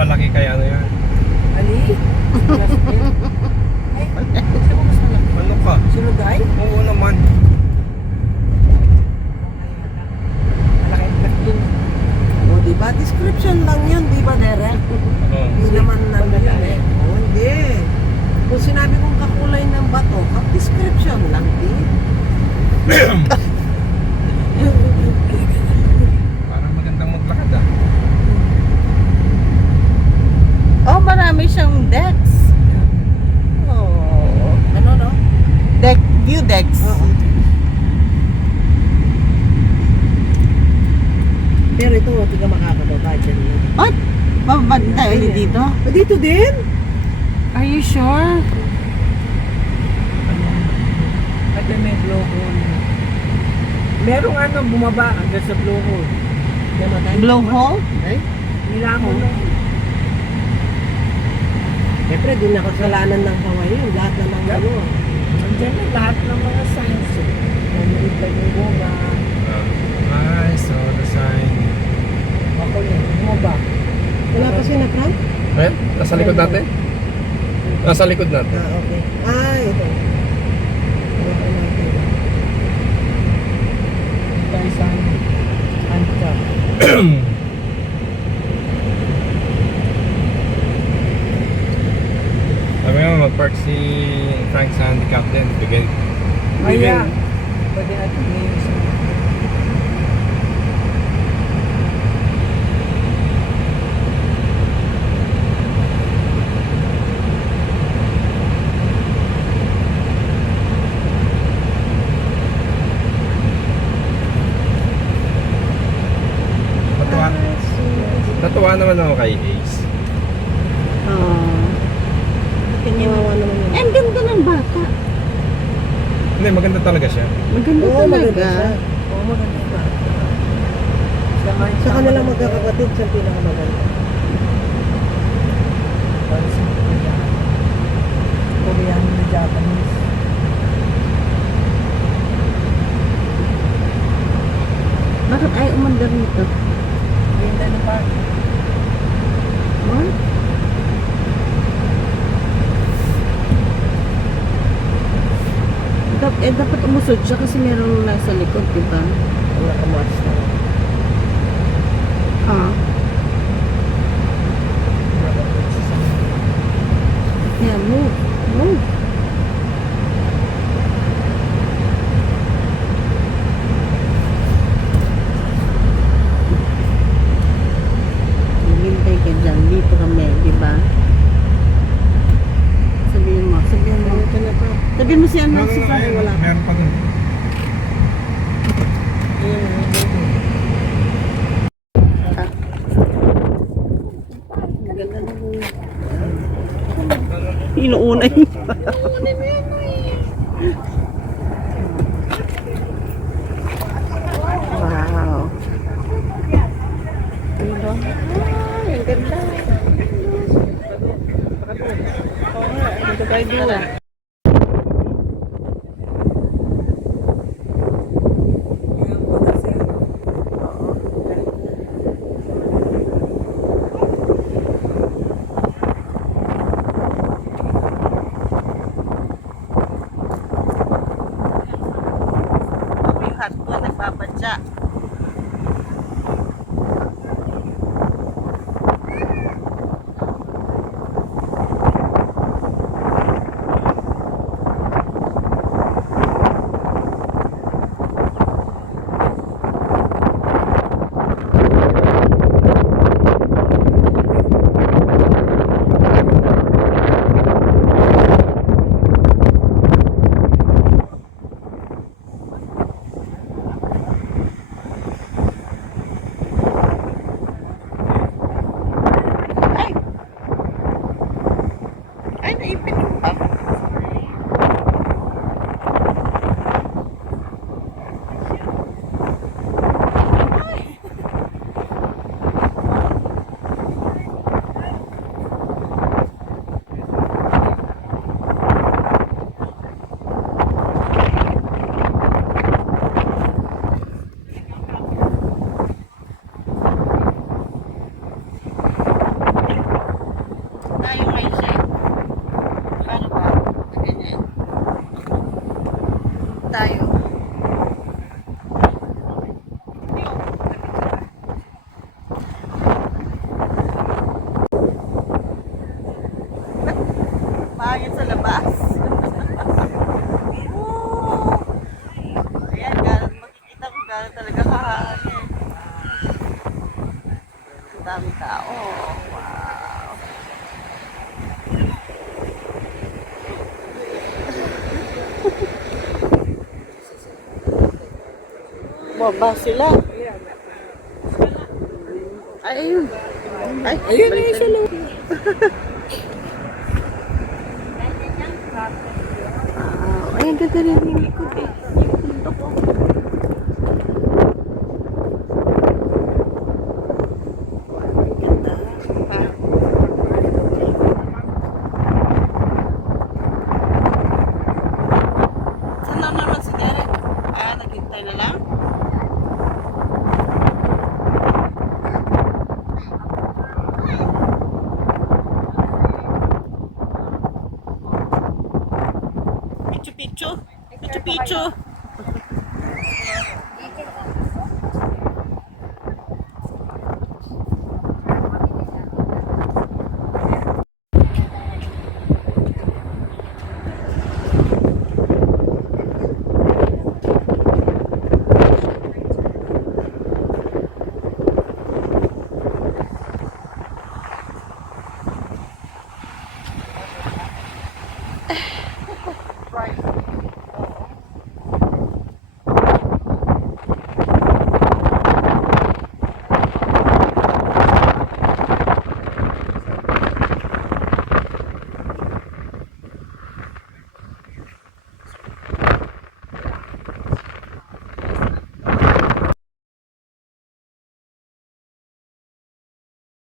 malaki kaya ano yan. Ali? Ay, sino mas malaki? Ano ka? Sino Day? Oo naman. Malaki din. O, diba? Description lang yun, diba, Derek? Oo. Hindi naman Wala yun na eh. O, hindi. Kung sinabi kong kakulay ng bato, description lang din. Parang magandang maglakad ah. Oh, marami siyang decks. Oh. Ano, no? View decks. Oo. Pero ito, hindi ka makakababa dyan. What? Babanda tayo dito? Dito din? Are you sure? At may blue hole. Merong ano, bumaba hanggang sa blue hole. Blow hole? Ay? Nilamon lang. Siyempre, di nakasalanan ng Hawaii yun. Lahat na ng ano. Nandiyan na lahat ng mga signs. Nandiyan yung bumaba. I saw the sign. Ako yun, bumaba. Wala pa siya na front? Ayan, nasa likod natin. Nasa likod natin. Ah, okay. Ah, ito. Wala pa natin. Tayo sa Anka. Sabi nga mag-park si Frank sa handicap din. Bigay. Kaya, pwede natin ngayon sa Natuwa naman ako kay Ace. Oh. Kawawa naman yun. Ang ganda ng bata. Hindi, maganda talaga siya. Maganda Oo, maganda siya. talaga. Oo, maganda ba? Sa kanilang magkakapatid, siya ang pinakamaganda. Korean na Japanese. Bakit ay umandar nito? Ganda na park. What? Dapat umusod siya kasi merong nasa likod, diba? Ang nakamatch na. Ah. Yeah, move. Move. Hintay ka dyan. Dito kami, diba? Sabihin mo. Sabihin mo. Ito na pa. Sabihin mo si ano, si Frank. wala. Meron pa dun. Maganda na mo. Inuuna yun. Wow. Diba? Ay, ang ganda. Oo nga, dito tayo dito. Lahat po nagbabadya. labas. Oh. Ayan, gano'n makikita ko gano'n talaga kahangin. Ang dami tao. Wow. Baba sila. Ay, ayun. Ay, Ayun na balik yung sa tayo. loob. Wow. Ay, ang ganda rin yung likod eh. Yung bundok ko. Ganda. Saan lang naman si Derek? Ah, naghintay na lang? Pichu-pichu. Pichu-pichu.